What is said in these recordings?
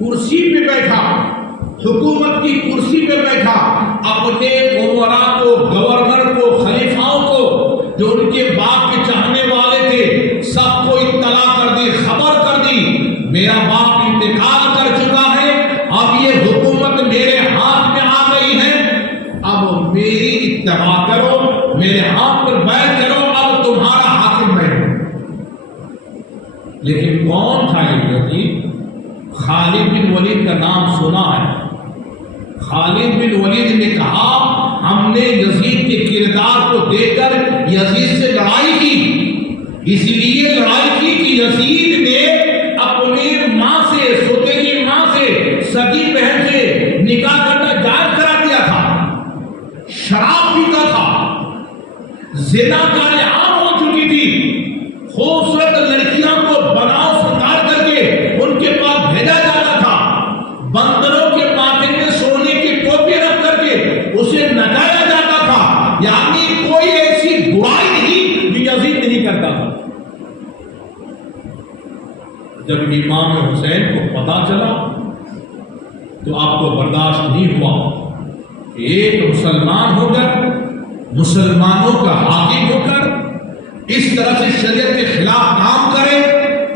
کرسی پہ بیٹھا، حکومت کی کرسی پہ بیٹھا، اپنے عمراء کو، گورنر کو، خلیفاؤں کو، جو ان کے باپ کے چاہنے والے تھے، سب کو اطلاع کر دی، خبر کر دی، میرا باپ انتقال کر چکا ہے، اب یہ حکومت میرے ہاتھ میں آ گئی ہے، اب میری اتباع کرو، میرے ہاتھ پر بیعت کرو، اب تمہارا حاکم میں ہوں۔ لیکن کون تھا یہ یزید؟ خالد بن ولید کا نام سنا ہے۔ خالد بن ولید نے کہا ہم نے یزید کے کردار کو دیکھ کر یزید سے لڑائی کی، اس لیے لڑائی کی کہ یزید نے اپنی ماں سے، سوتیلی ماں سے، سگی بہن سے نکاح کرنا جائز کرا دیا تھا، شراب پیتا تھا، زنا کاریں عام ہو چکی تھی، خوبصورت لڑکیاں کو بناؤ سنگار کر کے ان کے پاس بھیجا جاتا تھا، بندروں کے ماتھے میں سونے کی ٹوپی رکھ کر کے اسے نچایا جاتا تھا، یعنی کوئی ایسی برائی نہیں جو یزید نہیں کرتا تھا۔ جب امام حسین کو پتا چلا تو آپ کو برداشت نہیں ہوا کہ ایک مسلمان ہو کر، مسلمانوں کا حاکم ہو کر اس طرح سے شریعت کے خلاف کام کرے،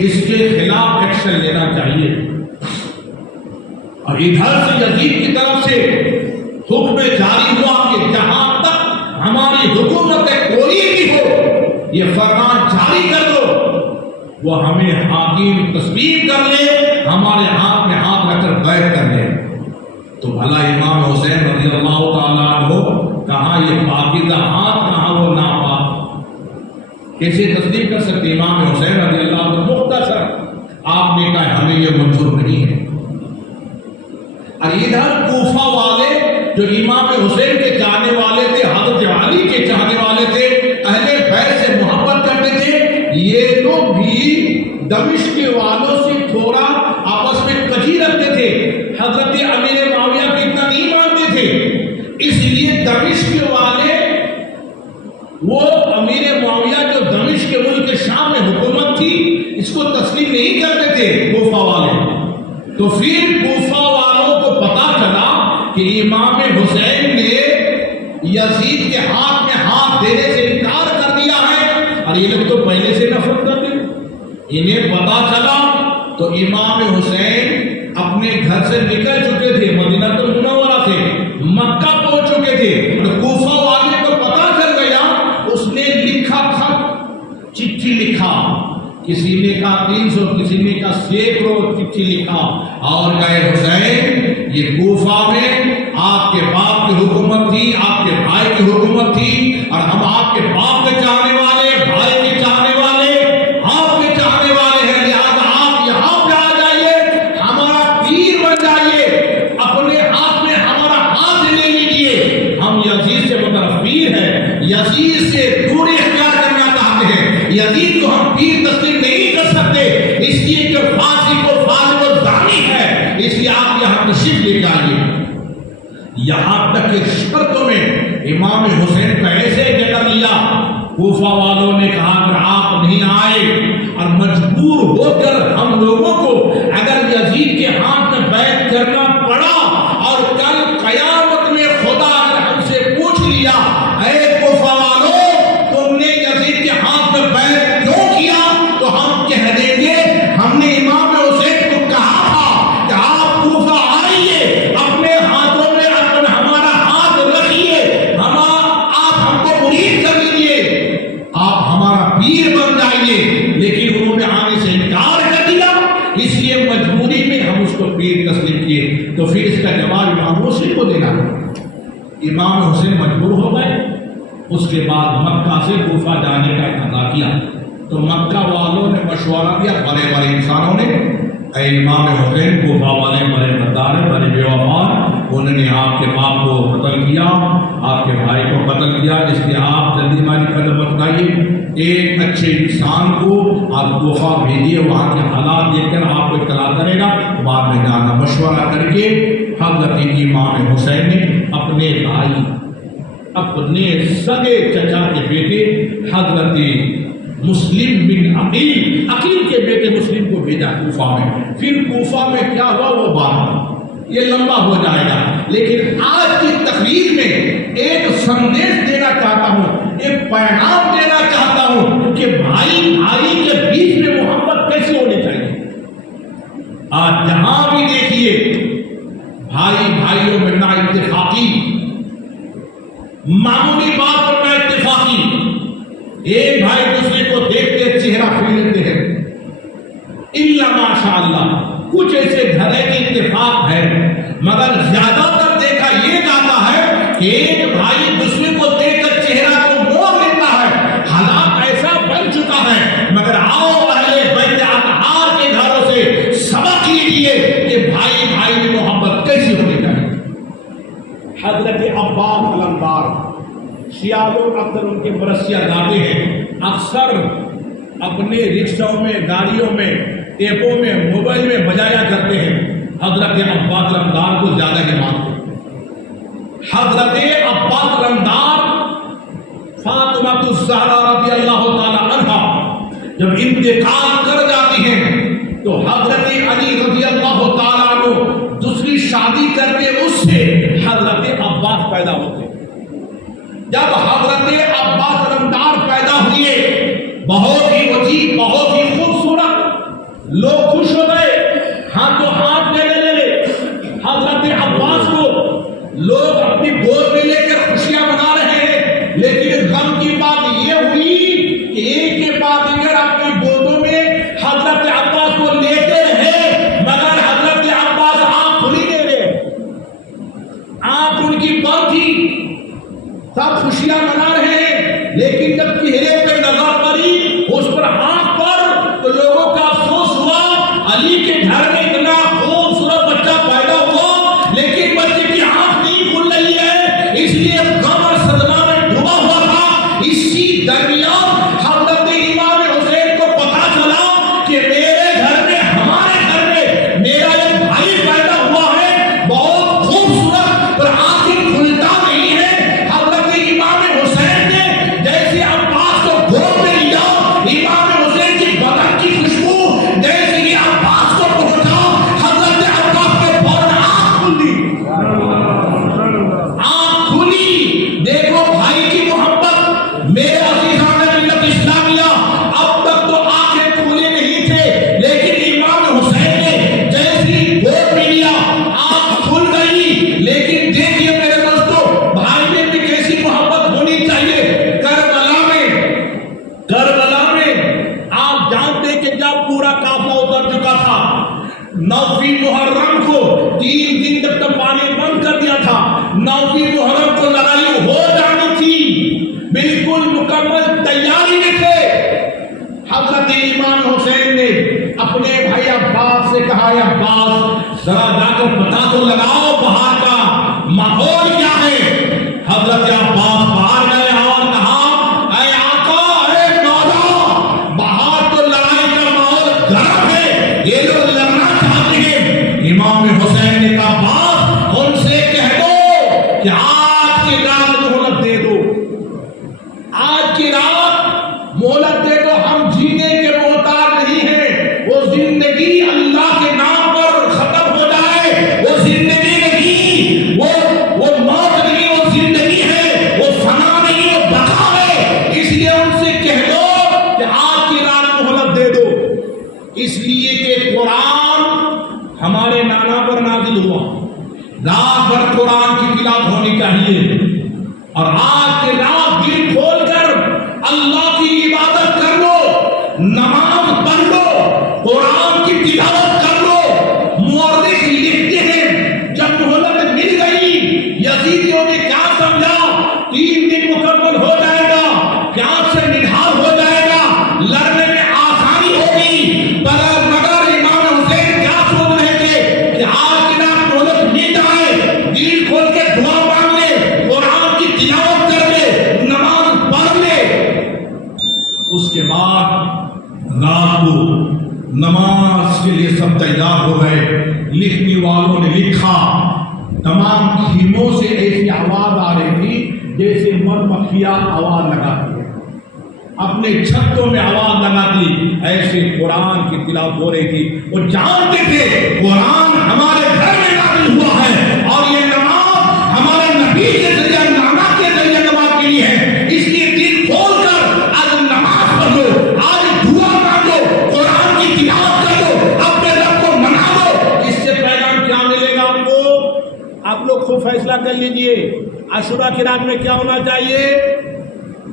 اس کے خلاف ایکشن لینا چاہیے۔ اور ادھر سے یزید کی طرف سے حکم جاری ہوا کہ جہاں تک ہماری حکومت کوئی بھی ہو، یہ فرمان جاری کر دو، وہ ہمیں حاکم تسلیم کر لے، ہمارے ہاتھ میں ہاتھ رکھ کر بیعت کر لے۔ تو بھلا امام حسین رضی اللہ تعالیٰ عنہ کہاں یہ پاکیزہ ہاتھ، کہاں وہ ناپاک، کیسے تسلیم کر سکتے؟ امام حسین رضی اللہ عنہ مختصر آپ نے کہا ہمیں یہ منظور نہیں ہے۔ اور ادھر کوفہ والے جو امام حسین کے چاہنے والے تھے، حضرت علی کے چاہنے والے تھے، اہل بیت سے محبت کرتے تھے، یہ لوگ بھی دمشق کے والوں سے تھوڑا آپس میں کجی رکھتے تھے، حضرت امیر معاویہ کو اتنا نہیں مانتے تھے، اس لیے دمشق کے والے وہ امیر معاویہ جو دمشق کے ملک شام میں حکومت تھی اس کو تسلیم نہیں کرتے تھے کوفہ والے۔ تو پھر کوفہ والوں کو پتا چلا کہ امام حسین نے یزید کے ہاتھ میں ہاتھ دینے سے انکار کر دیا ہے، اور یہ لوگ تو پہلے سے نفرت کرتے، انہیں پتا چلا تو امام حسین اپنے گھر سے نکل چکے تھے، مدینہ المنورہ سے مکہ پہنچ چکے تھے، اور کوفہ والے کو پتا چل گیا، اس نے لکھا خط، چٹھی لکھا، کسی نے کہا 300، کسی نے کہا سینکڑوں چٹھی لکھا، اور کہے حسین یہ کوفہ میں آپ کے باپ کی حکومت تھی، آپ کے بھائی کی حکومت تھی، اور ہم آپ کے باپ کے چاہنے والے، بھائی کے چاہنے والے، آپ کے چاہنے والے ہیں، لہذا آپ یہاں پہ آ جائیے، ہمارا پیر بن جائیے، اپنے ہاتھ میں ہمارا ہاتھ لے لیجیے، ہم یزید سے مطلب پیر ہیں، یزید سے دوری اختیار کرنا چاہتے ہیں، یزید کو ہم پیر تسلیم نہیں کر سکتے، اس لیے کہ فاسق و زانی ہے، اس لیے آپ یہاں تشریف لے کے آئیے۔ یہاں تک کہ شرطوں میں امام حسین کو ایسے جکر لیا، کوفہ والوں نے کہا اگر آپ نہیں آئے اور مجبور ہو کر ہم لوگوں کو اگر یزید کے ہاتھ میں بیعت کرنا پڑا، اور کل قیامت میں خدا اگر ہم سے پوچھ لیا اے کوفہ والوں تم نے یزید کے ہاتھ میں بیعت کیوں کیا، تو ہم کہہ دیں گے ہم نے امام حسین کو کہا تھا کہ آپ کوفہ آئیے، اپنے ہاتھوں میں ہمارا ہاتھ رکھیے، آپ ہم کو مرید کر لیجیے، آپ ہمارا پیر بن جائیے، لیکن انہوں نے آنے سے انکار کر دیا، اس لیے مجبوری میں ہم اس کو پیر تسلیم کیے۔ تو پھر اس کا جواب امام حسین کو دینا، امام حسین مجبور ہو گئے، اس کے بعد مکہ سے کوفہ جانے کا ارادہ کیا، تو مکہ والوں نے مشورہ دیا، بڑے بڑے انسانوں نے، اے امام حسین کوفہ والے بڑے غدار ہیں، بڑے بے وفا، انہوں نے آپ کے باپ کو قتل کیا، آپ کے بھائی کو قتل کیا، اس لیے آپ جلدی مانی قدم بتائیے، ایک اچھے انسان کو آپ کوفہ بھیجیے، وہاں کے حالات دیکھ کر آپ کو اطلاع کرے گا، بعد میں جانا۔ مشورہ کر کے حضرت امام حسین نے اپنے بھائی، اپنے سگے چچا کے بیٹے حضرت مسلم بن عقیل، عقیل کے بیٹے مسلم کو بھیجا کوفہ میں. پھر کوفہ میں کیا ہوا وہ بات یہ لمبا ہو جائے گا. لیکن آج کی تقریر میں ایک سندیش دینا چاہتا ہوں، ایک پیغام دینا چاہتا ہوں کہ بھائی بھائی کے بیچ میں محبت کیسے ہونی چاہیے. آج جہاں بھی دیکھیے بھائی بھائیوں میں نا اتفاقی، معمولی بات پر نا اتفاقی. ایک بھائی دوسرے کو دیکھتے چہرہ پھیر لیتے ہیں. الا ماشاء اللہ کچھ ایسے گھرے کے اتفاق ہے، مگر زیادہ تر دیکھا یہ جاتا ہے کہ ایک بھائی دوسرے کو دیکھ کر چہرہ کو موڑ لیتا ہے. حالات ایسا بن چکا ہے. مگر آؤ اہل بیت اطہار کے گھروں سے سبق لیجیے کہ بھائی بھائی میں محبت کیسی ہونی چاہیے. حضرت عباس علمدار شیعہ لوگ اکثر ان کے مرثیہ گاتے ہیں، اکثر اپنے رکشوں میں، گاڑیوں میں، ٹیپوں میں، موبائل میں بجایا کرتے ہیں. حضرت عباس علمدار کو زیادہ ہی مانتے ہیں. حضرت عباس علمدار فاطمہ الزہرا رضی اللہ تعالی عنہا جب انتقال کر جاتی ہیں تو حضرت علی رضی اللہ تعالیٰ عنہ دوسری شادی کر کے اس سے حضرت عباس پیدا ہوتے. جب حضرت عباس علمدار پیدا ہوئے بہت ہی وسیع، بہت ہی خوبصورت، لوگ خوش ہو گئے، ہاتھوں ہاتھ میں لینے لگے حضرت عباس کو. لوگ اپنی گود میں لے کر خوشیاں منا رہے ہیں. لیکن غم کی بات یہ ہوئی کہ ایک کے بعد دیگر اپنی گودوں میں حضرت عباس کو لیتے رہے، مگر حضرت عباس آنکھ کھلی دے رہے. آنکھ ان کی بند تھی، سب خوشیاں منا رہے ہیں. لیکن جب چہرے پہ نظر پڑی اس پر آنکھ پر تو لوگوں کا افسوس ہوا. علی کے گھر میں اتنا خوبصورت بچہ پیدا ہوا لیکن بچے کی آنکھ نہیں کھل رہی ہے، اس لیے غم اور صدمہ میں ڈوبا ہوا تھا. اسی درمیان حضرت امام حسین کو پتا چلا کہ میرے گھر میں، ہمارے گھر میں میرا ایک بھائی پیدا ہوا ہے، بہت خوبصورت، پر آنکھیں کھلتا نہیں ہے. حضرت امام حسین نے جیسے عباس کو گود میں لیا، امام حسین کی بدن کی خوشبو جیسے ہی عباس کو پہنچا، حضرت عباس کے فوراً آنکھ کھل دی. آنکھ کھلی. دیکھو بھائی کی محبت. میرے عزیزان ملت اسلامیہ، اب تک تو آنکھیں کھلے نہیں تھے، لیکن امام حسین نے جیسے ہی گود میں لیا آنکھ کھل گئی. لیکن دیکھیے میرے دوستو، بھائی میں بھی کیسی محبت ہونی چاہیے. کربلا میں آپ جانتے کہ جب پورا قافلہ اتر چکا تھا، 9ویں محرم کو 3 دن تک تو پانی بند کر دیا تھا. 9ویں محرم کو لڑائی ہو جانی تھی، بالکل مکمل تیاری میں تھے. حضرت امام حسین نے اپنے بھائی عباس سے کہا، عباس ذرا جا کر پتہ تو لگاؤ باہر کا ماحول کیا ہے. حضرت عباس باہر گئے اور کہا، اے آقا، اے مولا، باہر تو لڑائی کا ماحول گرم ہے، یہ لوگ لڑنا چاہتے ہیں. امام حسین نے کہا، عباس ان سے کہہ دو کہ آج کی رات مہلت دے دو، آج کی رات مہلت دے دو. ہم جینے کے محتاج نہیں ہیں. وہ زندگی اللہ کے نام پر ختم ہو جائے، وہ زندگی نہیں، وہ موت نہیں، وہ زندگی ہے، وہ فنا نہیں، وہ بقا ہے. اس لیے ان سے کہہ دو کہ آج کی رات مہلت دے دو. اس لیے کہ قرآن ہمارے نانا پر نازل ہوا، رات بھر قرآن کی تلاوت ہونی چاہیے. اور آج کے رات دل کھول کر اللہ کی عبادت کر لو، نماز پڑھ لو، قرآن کی تلاوت کر لو. مورخ لکھتے ہیں جب مہلت مل گئی، یزیدیوں نے کیا سمجھا 3 دن مکمل ہو جائے گا، پیاس سے نڈھال ہو جائے گا، لڑنے میں آسانی ہوگی. مگر امام حسین کیا سوچ رہے تھے کہ آج کی رات مہلت مل جائے، دل کھول کے دعا مانگ لے، قرآن کی تلاوت کر لے، نماز پڑھ لے. اس کے بعد رات کو نماز کے لیے سب تیار ہو گئے. لکھنے والوں نے لکھا، تمام خیموں سے ایسی آواز آ رہی تھی جیسے مر مکھیاں آواز لگاتی ہے. اپنے چھتوں میں آواز لگاتی، ایسے قرآن کی تلاوت ہو رہی تھی. وہ جانتے تھے قرآن ہمارے گھر میں نازل ہوا ہے اور یہ نماز ہمارے نبی کے ذریعے نعمت کے ذریعے نماز کے لیے ہے. اس لیے دل کھول کر آج نماز پڑھو، آج دعا مانگو، قرآن کی تلاوت کرو، اپنے رب کو منا دو. اس سے پیغام کیا ملے گا آپ کو؟ آپ لوگ خود فیصلہ کر لیجئے. عاشوراء کی رات میں کیا ہونا چاہیے؟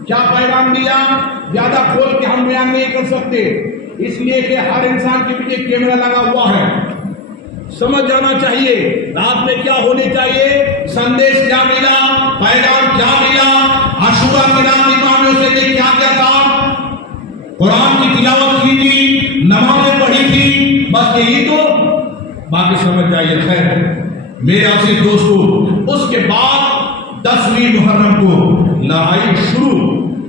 کیا پیغام دیا؟ زیادہ کھول کے ہم بیان نہیں کر سکتے، اس لیے کہ ہر انسان کے پیچھے کیمرہ لگا ہوا ہے. سمجھ جانا چاہیے رات میں کیا ہونی چاہیے، سندیش کیا ملا، پیغام کیا ملا. عاشوراء کی رات امام حسین نے کیا کیا تھا؟ قرآن کی تلاوت کی تھی، نمازیں پڑھی تھی، بس یہی تو. باقی سمجھ جائیے. خیر میرے عزیز دوستو، اس کے بعد 10ویں محرم کو لڑائی شروع،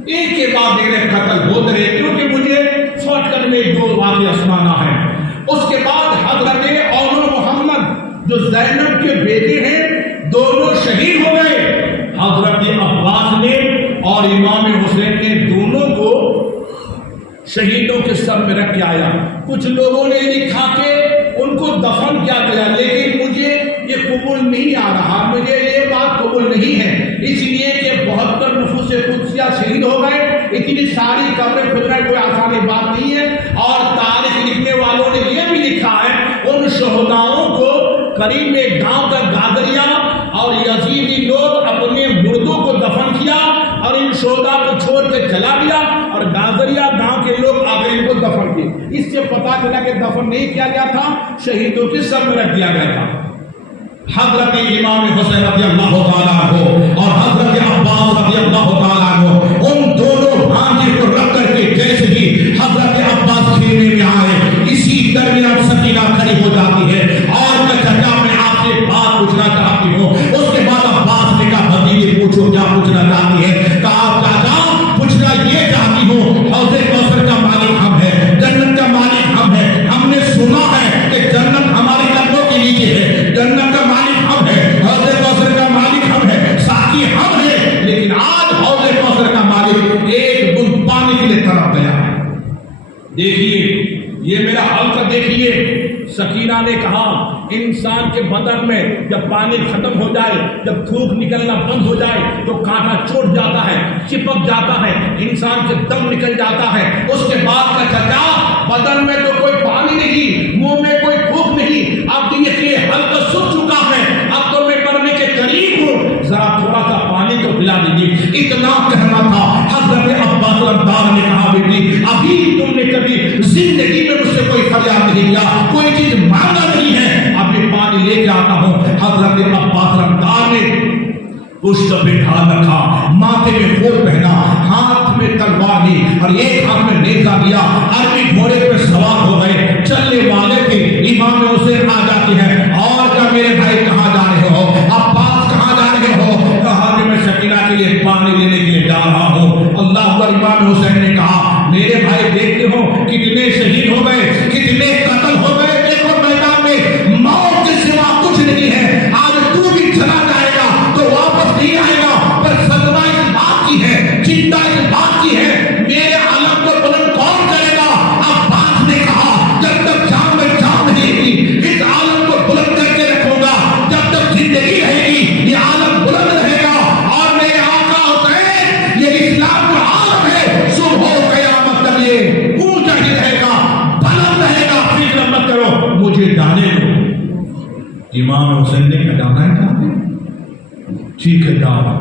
ایک کے بعد ایک قتل ہوتے رہے، کیونکہ مجھے شارٹ کٹ میں 2 واقعہ سنانا ہے. اس کے بعد حضرت اول محمد جو زینب کے بیٹے ہیں دونوں شہید ہو گئے. حضرت عباس نے اور امام حسین نے دونوں کو شہیدوں کے سر میں رکھ کے آیا. کچھ لوگوں نے لکھا کہ ان کو دفن کیا گیا، لیکن مجھے یہ قبول نہیں آ رہا، مجھے یہ بات قبول نہیں ہے. اس لیے کہ 72 نفوس قدسیہ شہید ہو گئے، اتنی ساری قبریں کھدنا کوئی آسانی بات نہیں ہے. اور تاریخ لکھنے والوں نے یہ بھی لکھا ہے ان شہداؤں کو قریب ایک گاؤں کا گادریا اور یزیدی لوگ اپنے مردوں کو دفن کیا اور ان شہدا کو چھوڑ کے چلا گیا، اور گادریا گاؤں کے لوگ آ کر ان کو دفن کیے. اس سے پتا چلا کہ دفن نہیں کیا گیا تھا، شہیدوں کے سر میں رکھ دیا گیا تھا. حضرت امام حسین رضی اللہ تعالیٰ عنہ اور حضرت عباس رضی اللہ تعالیٰ عنہ، ان دونوں بھانجے کو رکھ کر کے جیسے ہی حضرت عباس خیمے میں آئے، اسی درمیان سکینہ کھڑی ہو جاتی ہے اور میں چچا میں آپ سے بات پوچھنا چاہتی ہوں. اس کے بعد عباس نے کہا بھتیجے پوچھو کیا پوچھنا چاہتی ہے. کہا چاچا پوچھنا یہ چاہتی ہوں، حوض کوثر کا مالک ہم ہے، جنت کا مالک ہم ہے. ہم نے سنا ہے کہ جنت ہمارے قدموں کے نیچے ہے، جنت کا مالک ہم ہے، حوض کوثر کا مالک ہم ہے، ساقی ہم ہے. لیکن آج حوض کوثر کا مالک ایک بند پانی کے لیے تڑپ گیا ہے. دیکھیے یہ میرا حلقہ دیکھیے. سکینہ نے کہا انسان کے بدن میں جب پانی ختم ہو جائے، جب تھوک نکلنا بند ہو جائے تو کانٹا چوٹ جاتا ہے، چپک جاتا ہے، انسان کے دم نکل جاتا ہے. اس کے بعد کا چچا بدن میں تو کوئی پانی نہیں، منہ میں کوئی تھوک نہیں، اب یہ حلقہ سوکھ چکا ہے، اب تو میں مرنے کے قریب ہوں، ذرا تھوڑا سا پانی تو پلا دیجیے. اتنا کہنا تھا. حضرت عباس رضی نے کہا بیٹی ابھی تم نے کبھی زندگی میں مجھ سے کوئی فریاد نہیں کیا، کوئی چیز مانگا نہیں ہے، اب یہ پانی لے کے آتا ہوں. حضرت عباس رضی نے پشت پہ ڈھال رکھا، ماتھے میں خور پہنا، ہاتھ میں تلوار لی اور ایک ہاتھ میں نیزہ دیا. عربی گھوڑے پہ سوار ہو گئے، چلنے والے تھے. امام حسین آ جاتی ہے اور کہا میرے بھائی کہاں جا رہے ہو؟ عباس کہاں جا رہے ہو؟ کہا کہ میں سکینہ کے لیے پانی لینے کے لیے جا رہا ہوں. اللہ اکبر. امام حسین نے کہا میرے بھائی دیکھتے ہو کتنے شہید ہو گئے، کتنے قتل ہو گئے، دیکھو میدان میں موت کے سوا کچھ نہیں ہے. آج تو بھی چلا جائے گا تو واپس نہیں آئے گا، پر صدمہ اس بات کی ہے، چنتا اس بات کی ہے میرے علم کو بلند کون کرے گا. عباس نے کہا جب تک جان میں جان نہیں گی اس عالم کو بلند کر کے رکھوں گا، جب تک زندگی رہے گی یہ عالم بلند رہے گا. اور میرے آقا حسین یہ اسلام کا عالم ہے، صبح و قیامت تک یہ اونچا ہی رہے گا، بلند رہے گا. فکر مت کرو، مجھے جانے دو. امام حسین نے کہا جانا ہے چاہتے ٹھیک ہے جاؤ.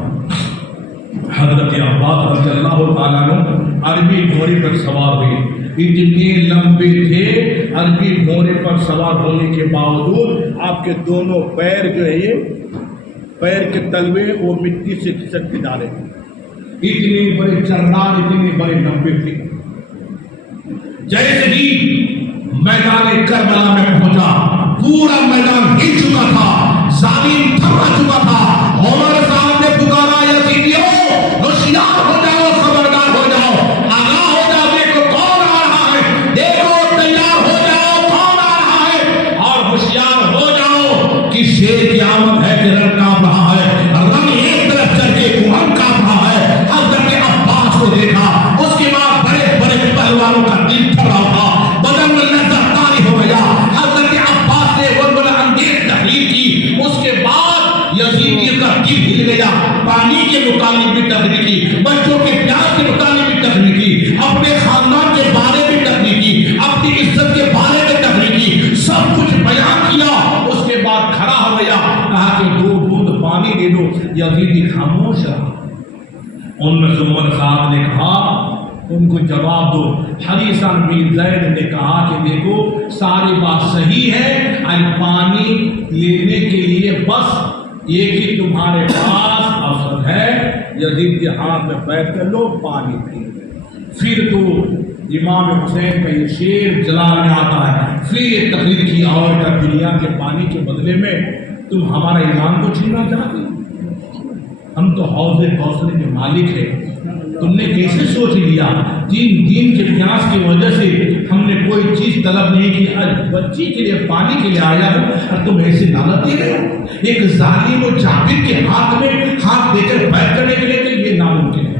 حضرت عباس رضی اللہ تعالیٰ عنہ عربی گھوڑے پر سوار ہوئے. اتنے لمبے تھے، عربی گھوڑے پر سوار ہونے کے باوجود آپ کے دونوں پیر جو ہے یہ پیر کے تلوے وہ مٹی سے کھسک کے ڈالے. اتنے بڑے چردار، اتنے بڑے لمبے تھے. جیسے ہی میدان کربلا میں پہنچا پورا میدان ہل چکا تھا، ظالم تھما چکا تھا. عمر صاحب نے پکارا یزیدیوں ہوشیار ہو جاؤ، خبردار ہو جاؤ، آگاہ ہو جاؤ، دیکھو کون آ رہا ہے، دیکھو تیار ہو جاؤ کون آ رہا ہے، اور ہوشیار ہو جاؤ کہ شیر کی آمد ہے کہ رنگ کانپ رہا ہے، رنگ ایک طرف چل کے کون کانپ رہا ہے. حضرت عباس کو دیکھا، اس کے بعد یزید کا دل ہل گیا، پانی کے متعلق بھی تقریر کی، بچوں کے پیاس کے متعلق بھی تقریر کی، اپنے خاندان کے بارے میں تقریر کی، اپنی عزت کے بارے میں تقریر کی، سب کچھ بیان کیا۔ اس کے بعد کھڑا ہو گیا، کہا کہ 2 بوند پانی دے دو۔ یزید خاموش رہا۔ ان میں سے عمر صاحب نے کہا ان کو جواب دو۔ حریثہ بن زید نے کہا کہ دیکھو ساری بات صحیح ہے، پانی لینے کے لیے بس ایک ہی تمہارے پاس اوسط ہے، یزید کے ہاتھ میں بیٹھ کر لو پانی پی۔ پھر تو امام حسین کا یہ شعر جلال میں آتا ہے، پھر یہ تقریر کی اور دنیا کے پانی کے بدلے میں تم ہمارا ایمان کو چھیننا چاہتے؟ ہم تو حوض کوثر کے مالک ہیں، تم نے کیسے سوچ لیا؟ دین کے پیاس کی وجہ سے ہم نے کوئی چیز طلب نہیں کی، آج بچی کے لیے پانی کے لیے آیا ہوں اور تم ایسے لعنت دے رہے ہو؟ ایک ظالم و جابر کے ہاتھ میں ہاتھ دے کر بیٹھ کرنے کے لیے تو یہ ناممکن ہے۔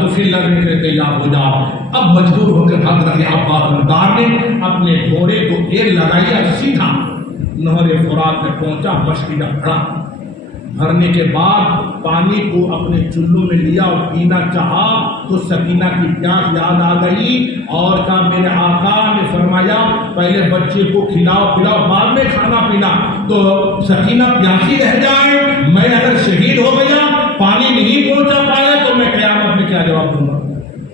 تو پھر لڑنے کے لیے تیار ہو جاؤ۔ اب مجبور ہو کر حضرت عباس رمدار نے اپنے گھوڑے کو ایک لگایا، سیدھا نہر فرات میں پہنچا، مشکل کھڑا بھرنے کے بعد پانی کو اپنے چلو میں لیا اور پینا چاہا تو سکینہ کی پیاس یاد آ گئی اور کہا میرے آقا نے فرمایا پہلے بچے کو کھلاؤ پلاؤ بعد میں کھانا پینا، تو سکینہ پیاسی رہ جائے، میں اگر شہید ہو گیا پانی نہیں پہنچا پایا تو میں قیامت میں کیا جواب دوں گا؟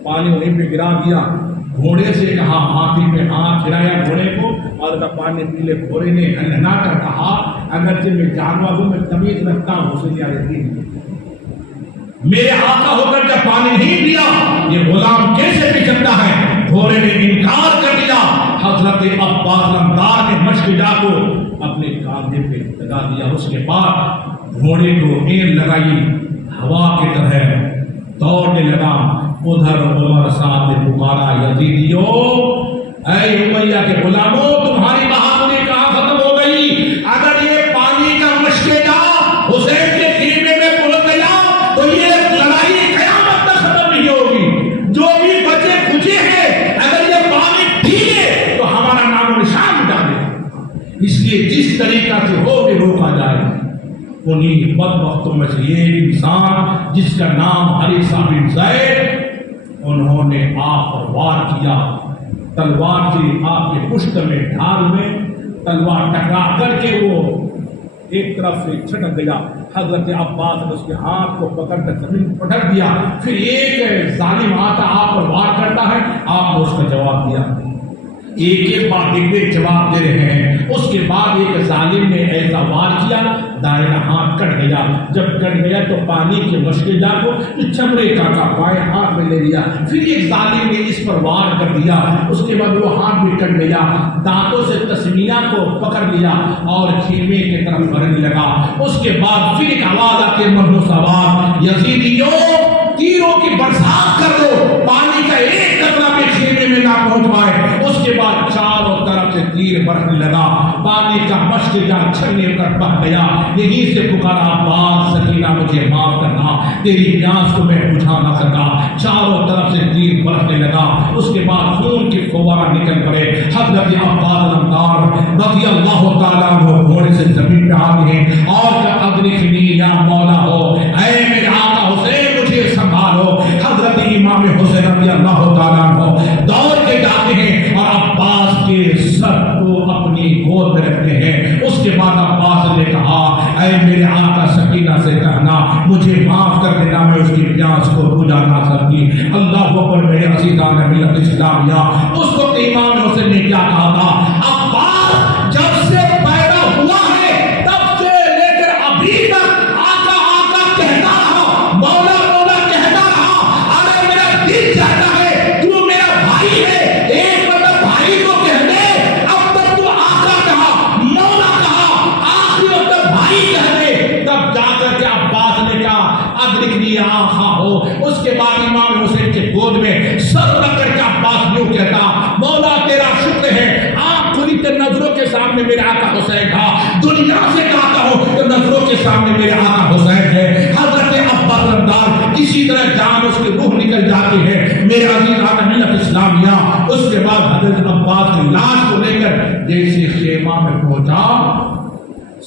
پانی وہیں پہ گرا دیا۔ گھوڑے سے کہا، ہاتھی میں ہاتھ پھرایا گھوڑے کو اور کا پانی پی لے۔ گھوڑے نے ہنہنا کر کہا اگرچہ میں جانور ہوں میں تمیز رکھتا ہوں، حسین یقین میرے آقا ہو کر جب پانی نہیں پیا یہ غلام کیسے پی سکتا ہے؟ گھوڑے نے انکار کر دیا۔ حضرت عباس رمدار نے مشکجا کو اپنے کاندھے پہ لگا دیا۔ اس کے بعد گھوڑے کو این لگائی، ہوا کی طرح دوڑنے لگا۔ ادھر عمر صاحب نے پکارا، یزیدیو اے امیہ کے غلاموں تمہاری بہادری کہاں ختم ہو گئی؟ اگر یہ پانی کا مشکجا حسین کے خیمے میں پہنچ گیا تو یہ لڑائی قیامت تک ختم نہیں ہوگی۔ جو بھی بچے کچے ہیں اگر یہ پانی پیے تو ہمارا نام و نشان مٹا دے، اس لیے جس طریقہ سے ہو بھی روکا جائے۔ انہیں بدبختوں میں سے یہ انسان جس کا نام حریثہ بن زید، انہوں نے آپ پر وار کیا، تلوار سے آپ کے پشت میں ڈھال میں تلوار ٹکرا کر کے وہ ایک طرف سے چھٹک گیا۔ حضرت عباس نے اس کے ہاتھ کو پکڑ کر زمین پٹک دیا۔ پھر ایک ظالم آتا آپ پر وار کرتا ہے، آپ نے اس کا جواب دیا، ایک بار ایک جواب دے رہے ہیں۔ اس کے بعد ایک ظالم نے ایسا وار کیا، دائیں ہاتھ کٹ گیا۔ جب کٹ گیا تو پانی کے مشکجا کو چمڑے کا بائیں ہاتھ میں لے لیا۔ پھر ایک ظالم نے اس پر وار کر دیا، اس کے بعد وہ ہاتھ بھی کٹ گیا۔ دانتوں سے تسمیہ کو پکڑ لیا اور خیمے کی طرف بڑھنے لگا۔ اس کے بعد پھر ایک آواز آتی ہے مرد سوار، یزیدیو تیروں کی برسات کر دو، پانی کا ایک قطرہ بھی خیمے میں نہ پہنچ پائے۔ اس کے بعد چاروں طرف سے تیر برسنے لگا، پانی کا مشکجا چھلنے کر بہ گیا۔ یہیں سے پکارا، عباس سکینہ مجھے معاف کرنا، تیری پیاس کو میں بجھا نہ سکا۔ چاروں طرف سے تیر برسنے لگا، اس کے بعد خون کے فوارہ نکل پڑے۔ حضرت عباس رمدار رضی اللہ تعالیٰ عنہ گھوڑے سے زمین پہ آ گئے اور ادرکنی یا مولا ہو، اے میرے آقا حسین مجھے سنبھالو۔ حضرت امام حسین رضی اللہ تعالیٰ عنہ دوڑ کے جاتے ہیں اور عباس کے سر کو اپنی گود میں رکھتے ہیں۔ اس کے بعد عباس نے کہا، اے میرے آقا سکینہ سے کہنا مجھے معاف کر دینا، میں اس کی پیاس کو بجھا نہ سکتی۔ اللہ اکبر میرے عزیزان ملت اسلامیہ، اس وقت امام حسین نے کیا کہا تھا؟ عباس جب سے پیدا ہوا ہے تب سے لے کر ابھی تک آقا آقا کہتا رہا، مولا مولا کہتا رہا۔ ارے میرا دل چاہتا ہے تو میرا بھائی ہے، ایک مطلب بھائی کو کہہ دے، اب تک تو آقا کہا مولا کہا، آخری وقت بھائی کہہ دے، تب جا کر کے عباس نے کہا ادرکنی آقا ہو۔ اس کے بعد امام حسین کے گود میں سر رکھ کر کے عباس یوں کہتا، مولا تیرا شکر ہے، آپ کھلی نظروں کے سامنے میرے آقا حسین تھا، دنیا سے کہتا ہوں تو نظروں کے سامنے میرے آقا حسین ہے۔ حضرت عباس رمدار اسی طرح جان اس کی روح نکل جاتی ہے۔ میرے عزیزان ملت اسلامیہ، اس کے بعد حضرت عباس کی لاش کو لے کر جیسے خیمہ میں پہنچا،